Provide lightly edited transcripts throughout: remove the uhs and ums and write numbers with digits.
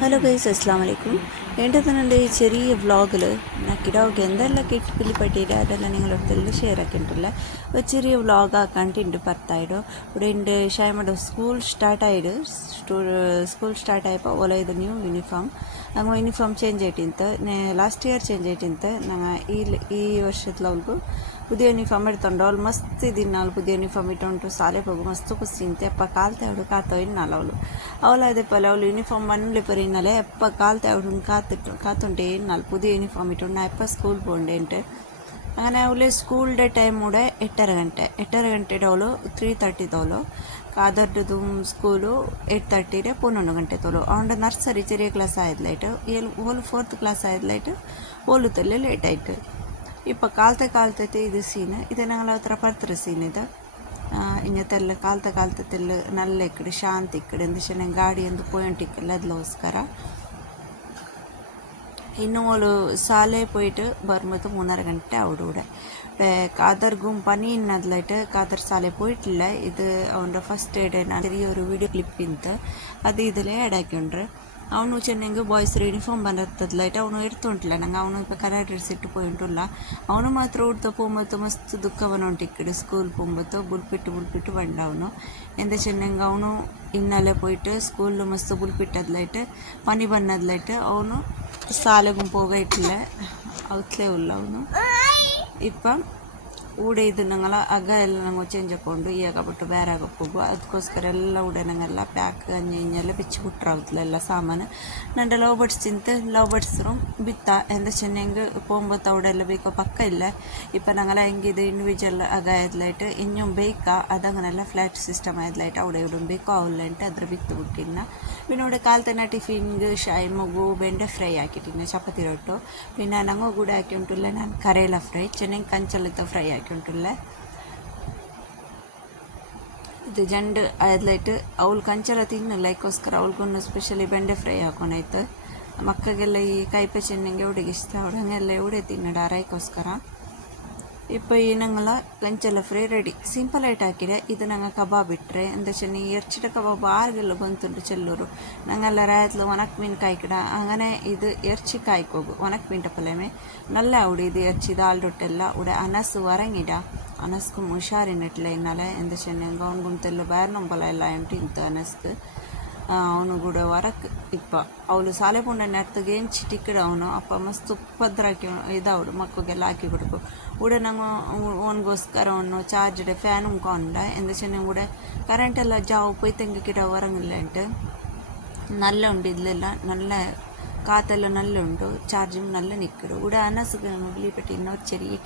Hello guys, അസ്സാം വലൈക്കും. എൻ്റെ തന്നെ ചെറിയ വ്ളോഗിൽ നാക്കിടവൊക്കെ എന്തെല്ലാം കിട്ടിപ്പില്ലി പറ്റിയിട്ട് അതെല്ലാം നിങ്ങളടുത്തെല്ലാം ഷെയർ ആക്കിയിട്ടില്ല. ഒരു ചെറിയ വ്ളോഗ് ആക്കാണ്ടിട്ടുണ്ട് പത്തായിടോ ഇവിടെ ഉണ്ട്. ഷൈമയുടെ സ്കൂൾ സ്റ്റാർട്ടായപ്പോൾ ഓല ഇത് ന്യൂ യൂണിഫಾರ್ಮ್ ನಂಗೆ ಯೂನಿಫಾರ್ಮ್ ಚೇಂಜ್ ಆಯ್ತಿಂತ ಲಾಸ್ಟ್ ಇಯರ್ ಚೇಂಜ್ ಆಯ್ತಿಂತ ನಂಗೆ ಈ ವರ್ಷದವರೆಗೂ പുതിയ യൂണിഫോം എടുത്തോണ്ട് അവൾ മസ്ത് ഇതിന്നാൾ പുതിയ യൂണിഫോം ഇട്ടുകൊണ്ട് സാലേ പോകും മസ്ത് കുസിಂತೆ ಎಪ್ಪ ಕಾಲ್ತೆ ಅವಳು ಕಾತೋಯಿನ್ನಾಳು ಅವಳು അതേപോലെ ಅವಳು ಯೂನಿಫಾರ್ಮ್ ಮಣ್ಣಲ್ಲಿ ಪರಿನಾಲೆ ಎಪ್ಪ ಕಾಲ್ತೆ ಅವಳು കാത്തുണ്ടേ ഇന്നാൾ പുതിയ യൂണിഫോം ഇട്ടുകൊണ്ട് ഞാൻ എപ്പോൾ സ്കൂൾ പോകണ്ടേണ്ട്. അങ്ങനെ അവള് സ്കൂളിൻ്റെ ടൈം കൂടെ 8:30 ಅವಳು 3:30 തോലോ ಕಾದರ್ದು ಸ್ಕೂಲು 8:30 11 ಗಂಟೆ തോലോ. ಅವಳ ನರ್ಸರಿ ചെറിയ ಕ್ಲಾಸ್ ಆಯ್ತಲಾಯ್ತು ಓಲು 4th ಕ್ಲಾಸ್ ಆಯ್ತಲಾಯ್ತು ಓಲುತ್ತಲ್ಲೇ ಲೇಟ್ ಆಯ್ತು. ഇപ്പോൾ കാലത്തെ ഇത് സീന് ഇത് ഞങ്ങൾ അത്ര പടുത്തൊരു സീൻ ഇത് ഇങ്ങനത്തെಲ್ಲ ಕಾಲತೆಲ್ಲ നല്ല ಇಕ್ಕಡೆ ಶಾಂತಿ ಇಕ್ಕಡೆ ಎಂದು ಚೆನ್ನಾಗಿ ಗಾಡಿ ಎಂದು പോയിട്ടിಕ್ಕಲ್ಲ ಅದಕ್ಕೋಸ್ಕರ. ಇನ್ನು ಅವಳು ಶಾಲೆ പോയിട്ട് വരുമ്പോൾ 3:30 ಗಂಟೆ അവിടെ കാദർക്കും പനി ഇന്നതിലായിട്ട് കാദർ ಶಾಲೆ പോയിട്ടില്ല. ഇത് അവൻ്റെ ഫസ്റ്റ് എയ്ഡ് ചെറിയൊരു വീഡിയോ ക്ലിപ്പിಂತ ಅದು ഇതിൽ ആഡാക്കിയുണ്ട്. ಅವನು ಚೆನ್ನಾಗಿ ಬಾಯ್ಸ್ ಯೂನಿಫಾರ್ಮ್ ಬಂದಿರ್ತದಲಾಯ್ತು ಅವನು ಇರ್ತುಂಟಿಲ್ಲ ನಂಗೆ ಅವನು ഇപ്പോൾ ಕರಾಟಿಸಿಟ್ಟು പോയിട്ടുള്ള ಅವನು ಮಾತ್ರ ಉಡ್ತಾ പോകുമ്പോൾ ಮಸ್ತ್ ದುಃಖವನ್ನು ಉಂಟಿಕ್ಕಡು ಸ್ಕೂಲ್ പോകുമ്പോൾ ಬುಲ್ಪಿಟ್ಟು ಬಂಡ ಅವನು ಎಂದ ಚೆನ್ನಾಗಿ ಅವನು ಇನ್ನಲ್ಲೇ പോയിട്ട് ಸ್ಕೂಲ್ ಮಸ್ತ್ ಬುಲ್ಪಿಟ್ಟದ್ಲಾಯ್ತು ಪನಿ ಬಂದದ್ಲಾಯ್ತು ಅವನು ಶಾಲೆಗೂ ಹೋಗೈಟಿಲ್ಲ ಅವತ್ತಲೇ ಉಲ್ಲ ಅವನು ಇപ്പം ಊಡೆ ಇದು ನಂಗೆಲ್ಲ ಹಗ್ಗ ಎಲ್ಲ ನಂಗೆ ಚೇಂಜ್ ಹಾಕ್ಕೊಂಡು ಈಗಾಗ್ಬಿಟ್ಟು ಬೇರೆ ಆಗಕ್ಕೆ ಹೋಗು ಅದಕ್ಕೋಸ್ಕರ ಎಲ್ಲ ಊಡೆ ನಂಗೆಲ್ಲ ಪ್ಯಾಕ್ ಅಂಜೆಲ್ಲ ಬಿಚ್ಚಿ ಬಿಟ್ರಾವತ್ತಲ್ಲ ಎಲ್ಲ ಸಾಮಾನು ನಂಡೆ ಲವ್ ಬರ್ಡ್ಸ್ ತಿಂತು ಲವ್ ಬರ್ಡ್ಸ್ರು ಬಿತ್ತ ಎಂದ ಚೆನ್ನಾಗಿ പോകുമ്പോൾ അവിടെ എല്ലാം ಬೇಕೋ ಪಕ್ಕ ಇಲ್ಲ. ഇപ്പം ഞങ്ങളെ ಹೆಂಗಿದೆ ಇಂಡಿವಿಜುವಲ್ ಹಗ್ಗ ಆಯ್ತಲಾಯ್ತು ಇನ್ನೂ ಬೇಕಾ അതങ്ങനെയല്ല ഫ്ലാറ്റ് സിസ്റ്റം ആയതലായിട്ട് അവിടെ ഇവിടെ ಬೇಕೋ ಅವಲ್ಲಾಂಟು ಅದ್ರ ಬಿತ್ತು ಬಿಟ್ಟಿನ್ನ. പിന്നെ ഇവിടെ കാലത്തന്നെ ಟಿಫಿನ್ಗೆ ഷൈമുಗು ಬೆಂಡೆ ಫ್ರೈ ಹಾಕಿಟ್ಟಿನ ಚಪಾತಿ ರೊಟ್ಟು പിന്നെ ನಂಗೂ ಕೂಡ ಹಾಕಿ ಉಂಟಿಲ್ಲ ನಾನು ಕರೇಲ ಫ್ರೈ ಚೆನ್ನಾಗಿ ಕಂಚಲಿತ್ತ ಫ್ರೈ ಹಾಕಿ ಉಂಟಿಲ್ಲ. ಇದು ಜಂಡು ಅದಲಾಯ್ತು ಅವಳು ಕಂಚಲ ತಿನ್ನಲ್ಲ ಅದಕ್ಕೋಸ್ಕರ ಅವಳಿಗೊಂದು ಸ್ಪೆಷಲಿ ಬೆಂಡೆ ಫ್ರೈ ಹಾಕೋಣಾಯ್ತು. ಮಕ್ಕಳಿಗೆಲ್ಲ ಈ ಕೈಪೆ ಚೆನ್ನಂಗೆ ಹುಡುಗಿ ಇಷ್ಟ ಅವಳಂಗೆಲ್ಲ ಹುಡೆ ತಿನ್ನಡ ಅದಕ್ಕೋಸ್ಕರ. ഇപ്പോൾ ഈ ഞങ്ങൾ ಕಂಚಲ ಫ್ರೈ ರೆಡಿ ಸಿಂಪಲ್ ಆയിട്ട് ಹಾಕಿದೆ. ಇದು ನಂಗೆ ಕಬಾಬ್ ಇಟ್ಟರೆ ಎಂದ ಚೆನ್ನಾಗಿ ಎರ್ಚಿಟ ಕಬಾಬ್ ಆರ್ಗೆಲ್ಲ ಬಂತುಂಟು ಚೆಲ್ಲೂರು ನಂಗೆಲ್ಲ ರಾಯತ್ಲು ಒನಕ್ ಮೀನು ಕಾಯ್ಕಿಡ അങ്ങനെ ഇത് ഇറച്ചി കായ്ക്കോകു ഒനക്ക് മീൻട്ടപ്പലേമേ നല്ല അവിടെ ഇത് ഇറച്ചി ദാൽഡൊട്ടെല്ല ഇവിടെ അനസ് വറങ്ങിട അനസ്ക്ക് ಹುಷಾರಿನಟ್ಲೆ ಇನ್ನಾಲೆ ಎಂದ ಚೆನ್ನಾಗಿ ಅವ್ನು ಗುಂತೆಲ್ಲ ಬೇರೆ ನಂಬಲ ಎಲ್ಲ ಎಂಟು ಇಂತು ಅನಸ್ക്ക് ಅವನು ಕೂಡ ವರಕ್ಕೆ ಇಪ್ಪ ಅವಳು ಶಾಲೆ ಪುಂಡ ನೆರ್ತಗೆ ಎಂಚಿ ಟಿಕ್ಕಡ ಅವನು ಅಪ್ಪ ಮಸ್ತ್ ಉಪ್ಪದ್ರಾಕಿ ಇದಾವಡು ಮಕ್ಕಳಿಗೆಲ್ಲ ಹಾಕಿ ಕೊಡ್ಕು ಊಡೆ ನಂಗೆ ಅವನಿಗೋಸ್ಕರ ಅವನು ಚಾರ್ಜ್ಡ್ ಫ್ಯಾನ್ ಉಂಕೊಂಡ ಎಂದ ಚೆನ್ನಾಗಿ ಕೂಡ ಕರೆಂಟೆಲ್ಲ ಜಾವು പോയി തെങ്കിക്കിട ഉറങ്ങില്ലുണ്ട്. നല്ല ഉണ്ട് ഇതിലെല്ല നല്ല കാത്തെല്ലാം നല്ല ഉണ്ട് ചാർജിങ് നല്ല നിൽക്കിടും. ഇവിടെ അനസുക്ക് മുകളിൽപ്പെട്ട് ಇನ್ನೊಂದು ചെറിയ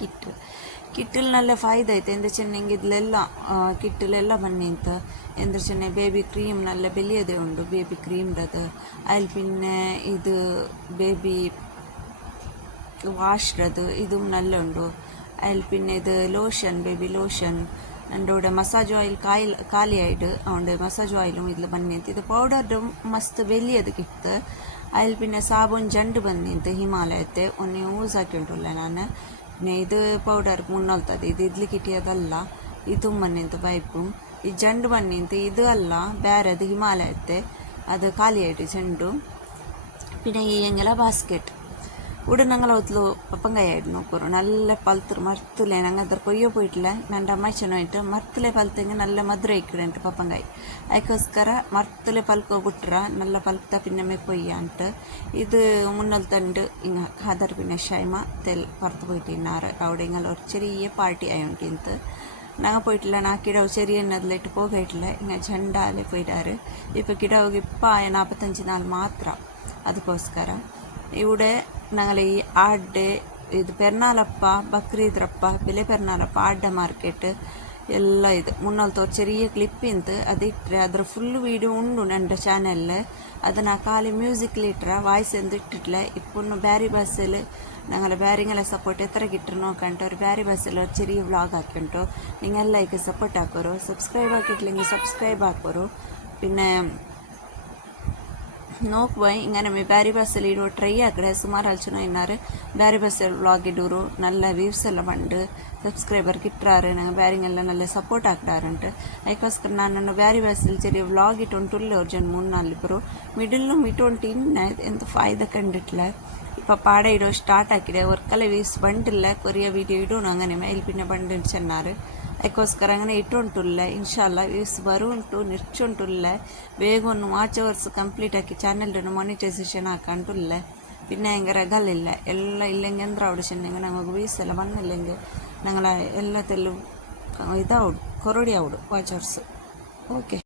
കിറ്റിൽ നല്ല ഫായ്ദ ಐತೆ ಎಂದ ಚೆನ್ನಾಗಿ ഇതിലെಲ್ಲ കിറ്റിലെಲ್ಲ ಬನ್ನಿಂತ ಎಂದ್ರ ಚೆನ್ನಾಗಿ ಬೇಬಿ ಕ್ರೀಮ್ നല്ല ಬೆಲಿಯದೇ ಉಂಟು ಬೇಬಿ ಕ್ರೀಮ್ಡದು അതിൽ പിന്നെ ഇത് ಬೇಬಿ വാഷ്ഡത് ഇതും നല്ല ഉണ്ട്. അതിൽ പിന്നെ ഇത് ലോഷൻ ಬೇಬಿ ಲೋಷನ್ എൻ്റെ കൂടെ മസാജ് ഓയിൽ ಖಾಲಿಯಾಯ್ಡು അതുകൊണ്ട് മസാജ് ഓയിലും ഇതിൽ ಬನ್ನಿಂತ ಇದು ಪೌಡರ್ಡು ಮಸ್ತ್ ಬೆಲಿಯದು കിട്ട്. അതിൽ പിന്നെ സാബുൻ ജണ്ട് ಬನ್ನಿಂತ ಹಿಮಾಲಯത്തെ ഒന്ന് യൂസ് ആക്കിയിട്ടുള്ള ഞാൻ പിന്നെ ഇത് ಪೌಡರ್ ಮುನ್ನೋಲ್ತದೆ ಇದು ಇಡ್ಲಿ ಕಿಟ್ಟಿಯದಲ್ಲ ಇದು ಬನ್ನಿಂತ ಪೈಪು ಈ ಜಂಡು ಬನ್ನಿಂತ ಇದು ಅಲ್ಲ ಬೇರೆದು ಹಿಮಾಲಯത്തെ ಅದು ಖಾಲಿಯಾಯ್ತು ಜಂಡು. പിന്നെ ഈ എങ്ങല ബാസ്കറ്റ് ഇവിടെ ഞങ്ങൾ ഒത്തിരി പപ്പങ്കായായിട്ട് നോക്കൂ നല്ല പഴുത്ത് മരത്തിലെ ഞങ്ങൾ അത്ര കൊയ്യോ പോയിട്ടില്ല എൻ്റെ അമ്മച്ചനുമായിട്ട് മരത്തിലെ പഴുത്തെങ്കിൽ നല്ല മധുര ഇക്കിടുണ്ട് പപ്പങ്കായി ಅದಕ್ಕೋಸ್ಕರ മരത്തിലെ പൽക്കോ ಬಿಟ್ರ നല്ല പഴുത്ത പിന്നെ കൊയ്യാണ്ട് ഇത് മുന്നിൽ തണ്ട് ഇങ്ങ ഖാദർ പിന്നെ ഷൈമ തെൽ പുറത്ത് പോയിട്ട് ഇന്നാറ് അവിടെ ഇങ്ങനെ ഒരു ചെറിയ പാർട്ടി ആയോണ്ട് ഇന്ന് ഞങ്ങൾ പോയിട്ടില്ല നാ കിടവ് ചെറിയ എന്നതിലായിട്ട് പോകായിട്ടില്ല ഇങ്ങനെ ജണ്ടാലെ പോയിട്ടാറ്. ഇപ്പോൾ കിടവുಗೆ ഇപ്പം 45 നാൾ മാത്രം ಅದಕ್ಕೋಸ್ಕರ ഇവിടെ ഞങ്ങൾ ಈ ಆಡ್ಡೆ ಇದು ಪೆರ್ನಾಲಪ್ಪ ಬಕ್ರೀದ್ರಪ್ಪ ಬೆಲೆ ಪೆರ್ನಾಲಪ್ಪ ಆಡ್ಡೆ ಮಾರ್ಕೆಟ್ ಎಲ್ಲ ಇದು ಮುನ್ನಲ್ತವ್ರು ചെറിയ ക്ലിപ്പിಂತ അതിട്ടರೆ ಅದರ ಫುಲ್ വീഡിയോ ಉಂಡು ನನ್ನ ಚಾನಲ್ ಅದನ್ನು ಖಾಲಿ ಮ್ಯೂಸಿಕ್ಲಿಟ್ರೆ ವಾಯ್ಸ್ ಎಂದು ಇಟ್ಟಿಟ್ಲೆ ಇಪ್ಪನ್ನು ಬ್ಯಾರಿ ಬಸ್ಸಲ್ಲಿ ഞങ്ങൾ ബാരിങ്ങളെ സപ്പോർട്ട് എത്ര കിട്ടും നോക്കണ്ട ഒരു ബാരി ബസ്സിൽ ഒരു ചെറിയ വ്ളോഗ് ആക്കിയിട്ടു നിങ്ങളെല്ലാവർക്കും സപ്പോർട്ട് ആക്കോറു. സബ്സ്ക്രൈബ് ആക്കിയിട്ടില്ലെങ്കിൽ സബ്സ്ക്രൈബ് ആക്കോറു. പിന്നെ ನೋಕ್ಬೋಯ್ ಇಂಗನೆ ಮೇ ಬ್ಯಾರಿ ಬಸ್ಸಲ್ಲಿ ಇಡುವ ಟ್ರೈ ಆಕಡೆ ಸುಮಾರು ಹಲ್ಚನ ಇನ್ನಾರು ಬ್ಯಾರಿ ಬಸ್ಸಲ್ಲಿ ವ್ಲಾಗ್ ಇಡೋರು நல்ல ವ್ಯೂಸ್ ಎಲ್ಲ ಬಂದು ಸಬ್ಸ್ಕ್ರೈಬರ್ ಕಿಟ್ಟಾರು ನಂಗೆ ಬ್ಯಾರಿಂಗೆಲ್ಲ நல்ல ಸಪೋರ್ಟ್ ಆಗ್ತಾರಂಟು ಅದಕ್ಕೋಸ್ಕರ ನಾನು ಬ್ಯಾರಿ ಬಸ್ಸಲ್ಲಿ ചെറിയ ವ್ಲಾಗ್ ഇട്ടുകൊണ്ടുള്ള ഒരു ജൻ 3-4 ഇപ്പറു മിഡിലും ഇട്ടുകൊണ്ട് ഇന്ന എന്ത് ഫായ്ദ കണ്ടിട്ടില്ല ഇപ്പം പാടെ ഇടോ സ്റ്റാർട്ട് ആക്കിടെ ഒർക്കല വ്യൂസ് ಬಂದಿಲ್ಲ കൊറിയ വീഡിയോ ഇടണം അങ്ങനെ മേൽ പിന്നെ ಬಂದು ചെന്നാറ് ಅದಕ್ಕೋಸ್ಕರ അങ്ങനെ ಇಟ್ಟುಂಟುಲ್ಲ ಇನ್ಶಾಲ್ಲ ವ್ಯೂಸ್ ಬರುಂಟು ನಿರ್ಚುಂಟುಲ್ಲ ಬೇಗ ಒಂದು ವಾಚ್ ಅವರ್ಸ್ ಕಂಪ್ಲೀಟ್ ಆಗಿ ಚಾನಲ್ನ ಮಾನಿಟೈಸೇಷನ್ ಹಾಕಂಟುಲ್ಲ പിന്നെ ഭയങ്കര അകലില്ല എല്ലാം ഇല്ലെങ്കിൽ എന്താ അവിടെ ചെന്നെങ്കിൽ ഞങ്ങൾക്ക് വ്യൂസ് എല്ലാം വന്നില്ലെങ്കിൽ ഞങ്ങളെ എല്ലാത്തെല്ലാം ഇതാവും കൊറോടി ആവിടും വാച്ചേഴ്സ് ഓക്കെ